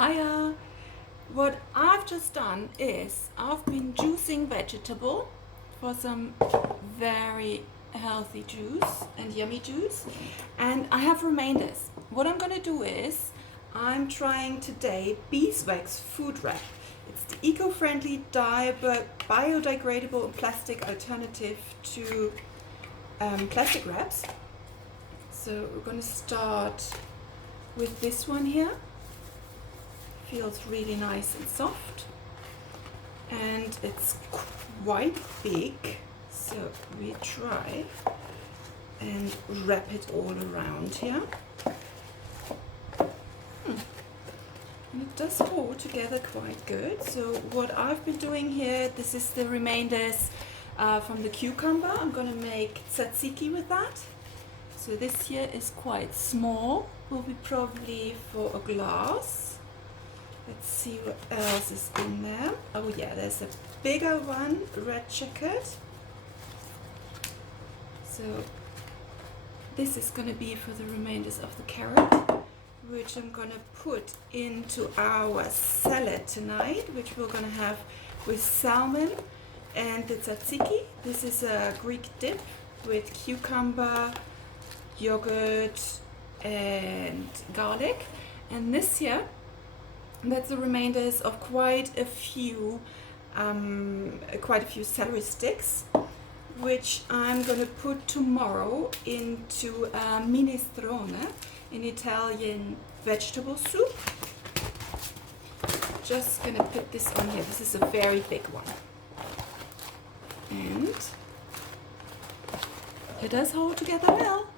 Hiya! What I've just done is I've been juicing vegetable for some very healthy juice and yummy juice, and I have remainders. What I'm gonna do is I'm trying today beeswax food wrap. It's the eco-friendly, biodegradable and plastic alternative to plastic wraps. So we're gonna start with this one here. Feels really nice and soft, and it's quite big, so we try and wrap it all around here. And it does hold together quite good. So what I've been doing here, this is the remainders from the cucumber. I'm gonna make tzatziki with that. So this here is quite small, will be probably for a glass. Let's see what else is in there. Oh yeah, there's a bigger one, red checkered. So this is gonna be for the remainders of the carrot, which I'm gonna put into our salad tonight, which we're gonna have with salmon and the tzatziki. This is a Greek dip with cucumber, yogurt and garlic. And this here, that's the remainders of quite a few celery sticks, which I'm gonna put tomorrow into minestrone, an Italian vegetable soup. Just gonna put this on here. This is a very big one, and it does hold together well.